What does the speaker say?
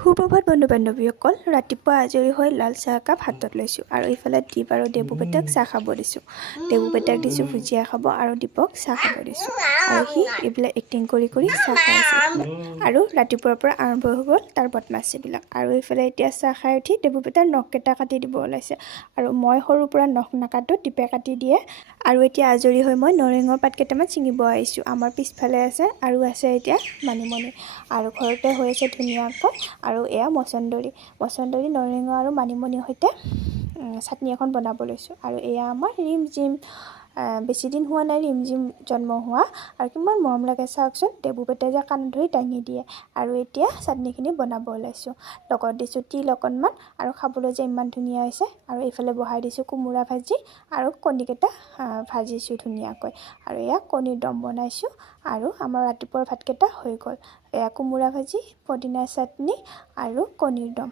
সুপ্ৰভাত বন্ধু বান্ধৱীসকল, ৰাতিপুৱা আজৰি হৈ লাল চাহ একাপ হাতত লৈছোঁ আৰু এইফালে দীপ আৰু দেৱুবেটাক চাহ খাব দিছোঁ। দেৱুবেটাক দিছোঁ ভুজিয়া খাব আৰু দীপক চাহ খাব দিছোঁ। আৰু সি এইবিলাক এক্টিং কৰি কৰি চাহ খাই আছে আৰু ৰাতিপুৱাৰ পৰা আৰম্ভ হৈ গ'ল তাৰ বদমাচিবিলাক। আৰু এইফালে এতিয়া চাহ খাই উঠি দেৱুবেটাৰ নখকেইটা কাটি দিব ওলাইছে আৰু মই সৰুৰ পৰা নখ নাকাটো, দীপে কাটি দিয়ে। আৰু এতিয়া আজৰি হৈ মই নৰসিংহৰ পাত কেইটামান ছিঙিব আহিছোঁ। আমাৰ পিছফালে আছে আৰু আছে এতিয়া মানিমুনি আৰু ঘৰতে হৈ আছে ধুনীয়াকৈ। আৰু এয়া মচন্দৰী, নৰসিংহ আৰু মানিমুনিৰ সৈতে চাটনি এখন বনাব লৈছোঁ। আৰু এয়া আমাৰ ৰিমজিম, বেছি দিন হোৱা নাই ৰিমজিম জন্ম হোৱা, আৰু কিমান মৰম লাগে চাওকচোন। দেৱুবেটাই যে কাণ ধৰি দাঙি দিয়ে। আৰু এতিয়া চাটনিখিনি বনাব ওলাইছোঁ। লগত দিছোঁ তিল অকণমান আৰু খাবলৈ যে ইমান ধুনীয়া হৈছে। আৰু এইফালে বহাই দিছোঁ কোমোৰা ভাজি আৰু কণীকেইটা ভাজিছোঁ ধুনীয়াকৈ। আৰু এয়া কণীৰ দম বনাইছোঁ আৰু আমাৰ ৰাতিপুৱাৰ ভাতকেইটা হৈ গ'ল। এয়া কোমোৰা ভাজি, পদিনা চাটনি আৰু কণীৰ দম।